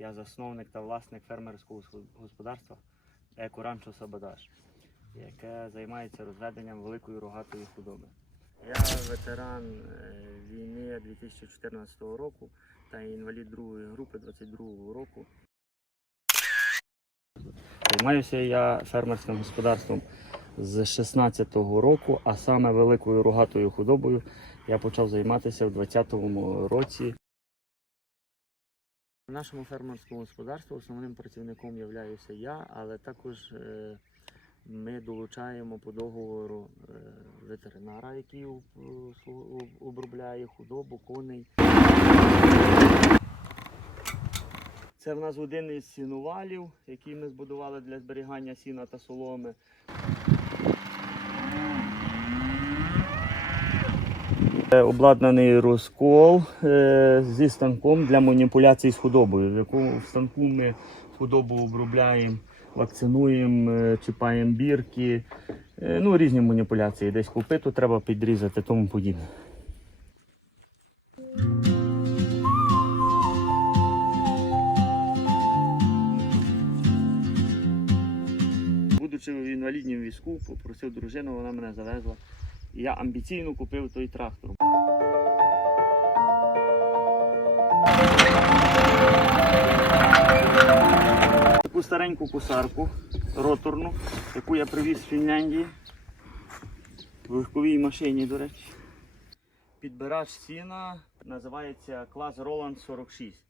Я засновник та власник фермерського господарства Екоранчо Сабадаш, яке займається розведенням великої рогатої худоби. Я ветеран е, війни 2014 року та інвалід другої групи 22 року. Займаюся я фермерським господарством з 16-го року, а саме великою рогатою худобою я почав займатися в 20-му році. В нашому фермерському господарстві основним працівником являюся я, але також е, ми долучаємо по договору е, ветеринара, який обробляє худобу, коней. Це в нас один із сінувалів, який ми збудували для зберігання сіна та соломи. Обладнаний розкол е, зі станком для маніпуляцій з худобою, в якому в станку ми худобу обробляємо, вакцинуємо, е, чіпаємо бірки, е, ну різні маніпуляції. Десь копиту треба підрізати, тому подібне. Будучи в інваліднім візку, попросив дружину, вона мене завезла. Я амбіційно купив той трактор. Таку стареньку кусарку роторну, яку я привіз з Фінляндії. В легковій машині, до речі. Підбирач сіна називається клас Roland 46.